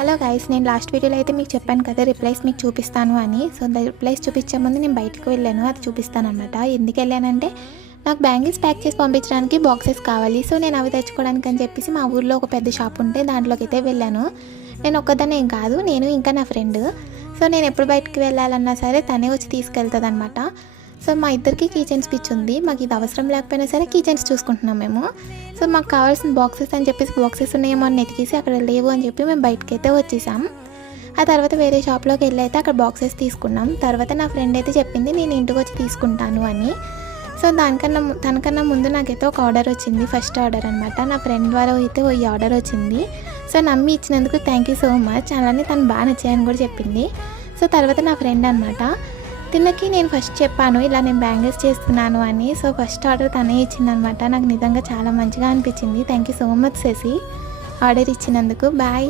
Hello guys, నేను last వీడియోలో అయితే మీకు చెప్పాను కదా రిప్లైస్ మీకు చూపిస్తాను అని. సో రిప్లైస్ చూపించే ముందు నేను బయటకు వెళ్ళాను, అది చూపిస్తాను అనమాట. ఎందుకు వెళ్ళానంటే నాకు బ్యాంగిల్స్ ప్యాక్ చేసి పంపించడానికి బాక్సెస్ కావాలి. సో నేను అవి తెచ్చుకోవడానికి అని చెప్పేసి మా ఊర్లో ఒక పెద్ద షాప్ ఉంటే దాంట్లోకి అయితే వెళ్ళాను. నేను ఒక్కదాన్ని ఏం కాదు, నేను ఇంకా నా ఫ్రెండ్. సో నేను ఎప్పుడు బయటకు వెళ్ళాలన్నా సరే తనే వచ్చి తీసుకెళ్తుంది అనమాట. సో మా ఇద్దరికి కీ చైన్స్ పిచ్చి ఉంది. మాకు ఇది అవసరం లేకపోయినా సరే కీ చైన్స్ చూసుకుంటున్నాం మేము. సో మాకు కావాల్సిన బాక్సెస్ అని చెప్పేసి బాక్సెస్ ఉన్నాయేమో అని ఎతికేసి అక్కడ లేవు అని చెప్పి మేము బయటకి అయితే వచ్చేసాం. ఆ తర్వాత వేరే షాప్లోకి వెళ్ళి అయితే అక్కడ బాక్సెస్ తీసుకున్నాం. తర్వాత నా ఫ్రెండ్ అయితే చెప్పింది నేను ఇంటికి వచ్చి తీసుకుంటాను అని. సో తనకన్నా ముందు నాకైతే ఒక ఆర్డర్ వచ్చింది, ఫస్ట్ ఆర్డర్ అనమాట. నా ఫ్రెండ్ ద్వారా అయితే ఈ ఆర్డర్ వచ్చింది. సో నమ్మి ఇచ్చినందుకు థ్యాంక్ యూ సో మచ్. అలానే తను బాగా నచ్చాయని కూడా చెప్పింది. సో తర్వాత నా ఫ్రెండ్ అనమాట, తిన్నకి నేను ఫస్ట్ చెప్పాను ఇలా నేను బ్యాంగిల్స్ చేస్తున్నాను అని. సో ఫస్ట్ ఆర్డర్ తనే ఇచ్చిందనమాట. నాకు నిజంగా చాలా మంచిగా అనిపించింది. Thank you so much Shashi order ఇచ్చినందుకు. బాయ్.